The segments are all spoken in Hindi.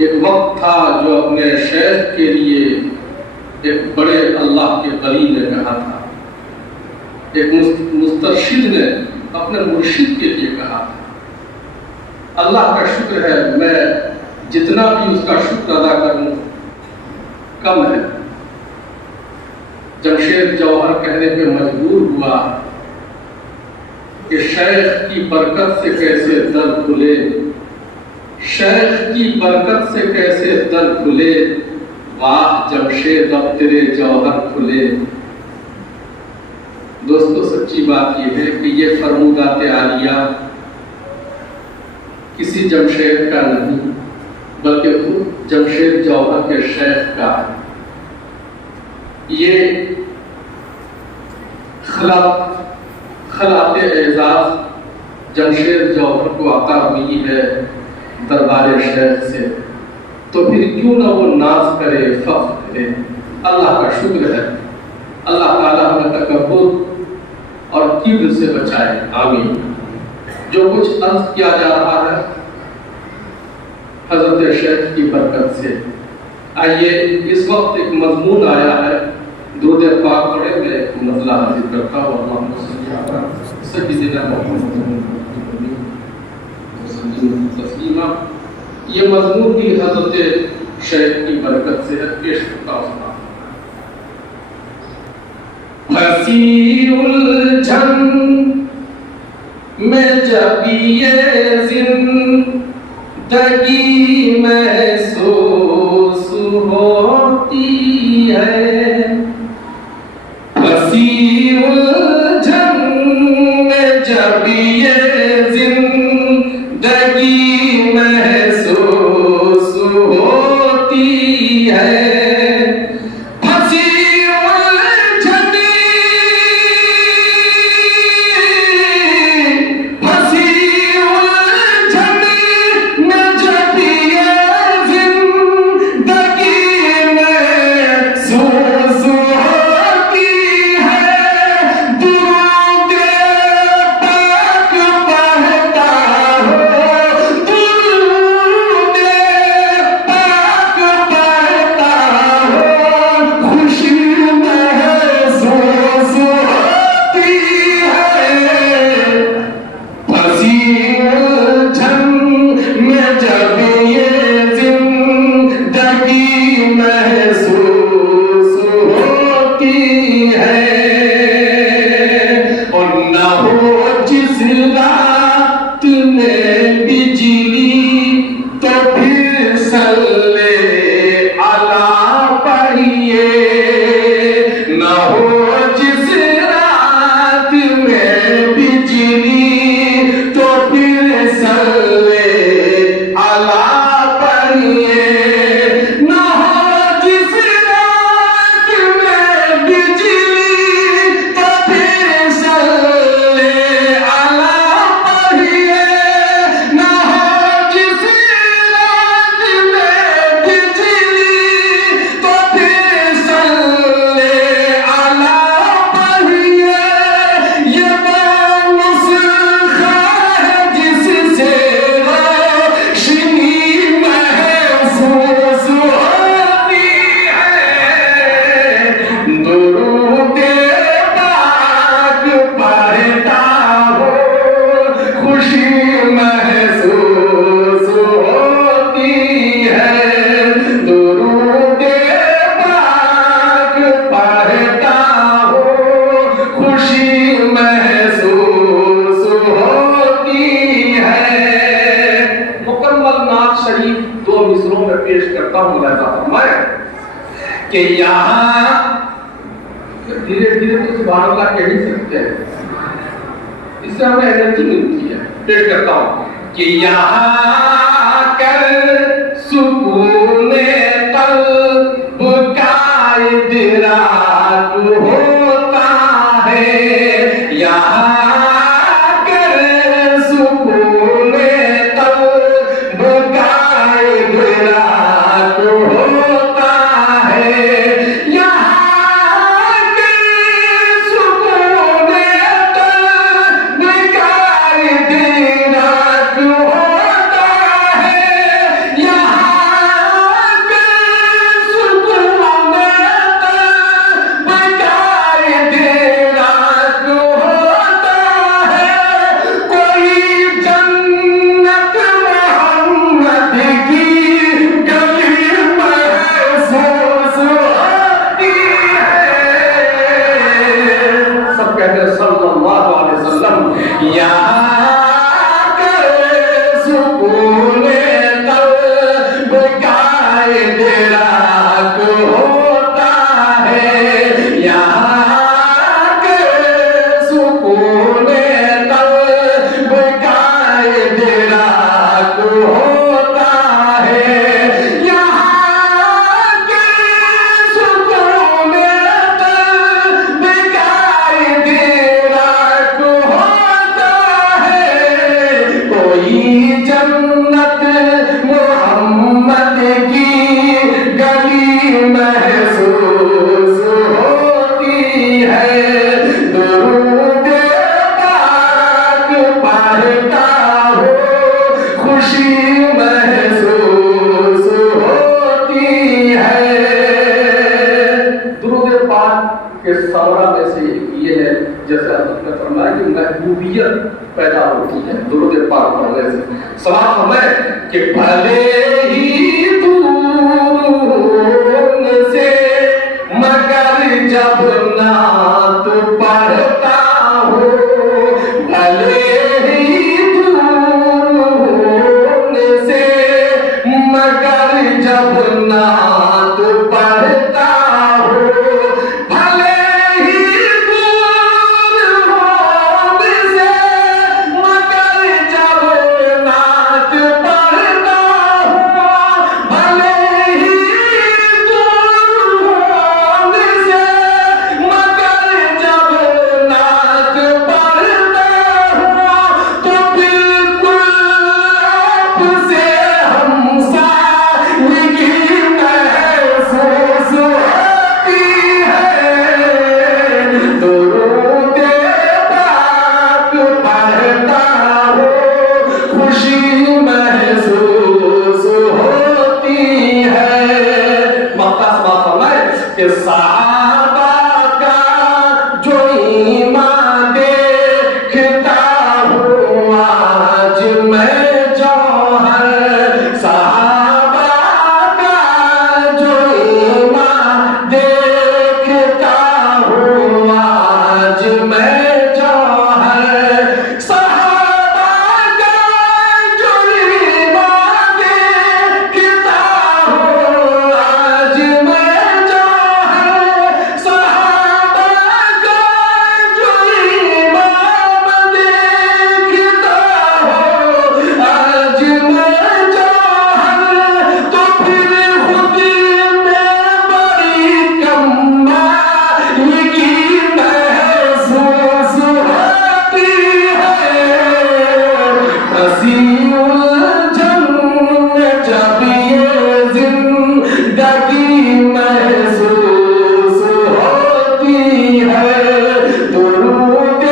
एक वक्त था जो अपने शेख के लिए एक बड़े अल्लाह के वली ने कहा था, एक मुस्तरशिद ने अपने मुर्शिद के लिए कहा था। अल्लाह का शुक्र है, मैं जितना भी उसका शुक्र अदा करूं कम है। जमशेद जौहर कहने पे मजबूर हुआ कि शेख की बरकत से कैसे दर खुले, शेख की बरकत से कैसे दर खुले, वाह जमशेद अब तेरे जौहर खुले। दोस्तों, सच्ची बात यह है कि ये फरमूदात आलिया किसी जमशेद का नहीं, बल्कि खुद जमशेद जौहर के शेख का है। ये खलाते एजाज जमशेद जौहर को अता हुई है दरबार शेख से, तो फिर क्यों ना वो नाज करे, फख्र करे। अल्लाह का शुक्र है। अल्लाह ताला हमें तकब्बुर और किब्र से बचाए, आमीन। जो कुछ अर्ज किया जा रहा है हजरत शेख की बरकत से, आइए इस वक्त एक मजमून आया है, दुरूद पाक पढ़े, मैं एक मसला हाजिर करता हूँ। ये मजमून भी हजरत शेख की बरकत से है, पेश करता हूँ। फंसी उलझन में जब ये जिंदगी महसूस होती है, फंसी उलझन में जब ये जिंदगी महसूस होती है, कि यहाँ धीरे धीरे तो सुभान अल्लाह कह ही सकते हैं, इससे हमें एनर्जी मिलती है। पेश करता हूँ कि यहाँ कर सुकूने कल्ब का इदराक होता है, यहाँ कर सुकूने कल्ब का इदराक होता है, महबूबियत पैदा होती है दुरूद पाक पढ़ने से। सलाम हमें कि भले ही दूर से मगर जब नात पढ़ता हो, भले ही दूर से मगर जब नात पढ़ता हो, भले ही दूर होने से मगर जब नात पढ़ता हो, भले ही दूर होने से मगर जब नात पढ़ता हो, तो बिल्कुल आपसे हमसायगी महसूस होती है। दुरूद पाक पढ़ता हो, खुशी महसूस होती है। मक्का फरमाए कि सहाबा का जो ईमान देखता हूँ आज मैं जौहर, सहाबा का जो ईमान देखता हूँ आज मैं जौहर, सहाबा का जो ईमान देखता हूँ आज मैं जौहर, सहाबा का जो ईमान देखता हूँ आज मैं जौहर, तो फिर खुद में बड़ी कमालगी महसूस होती है। हंसी उलझन में जब ये जिंदगी महसूस होती है, दुरूद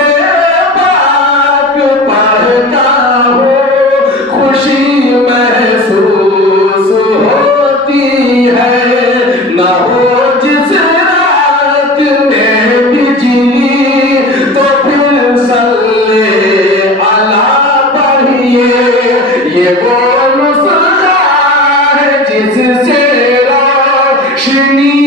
पाक पढ़ता हो, खुशी महसूस होती है। न हो जिस रात में बिजली तो फिर सल्ले अला पढ़िए, ये वो नुस्खा है जिससे रोशनी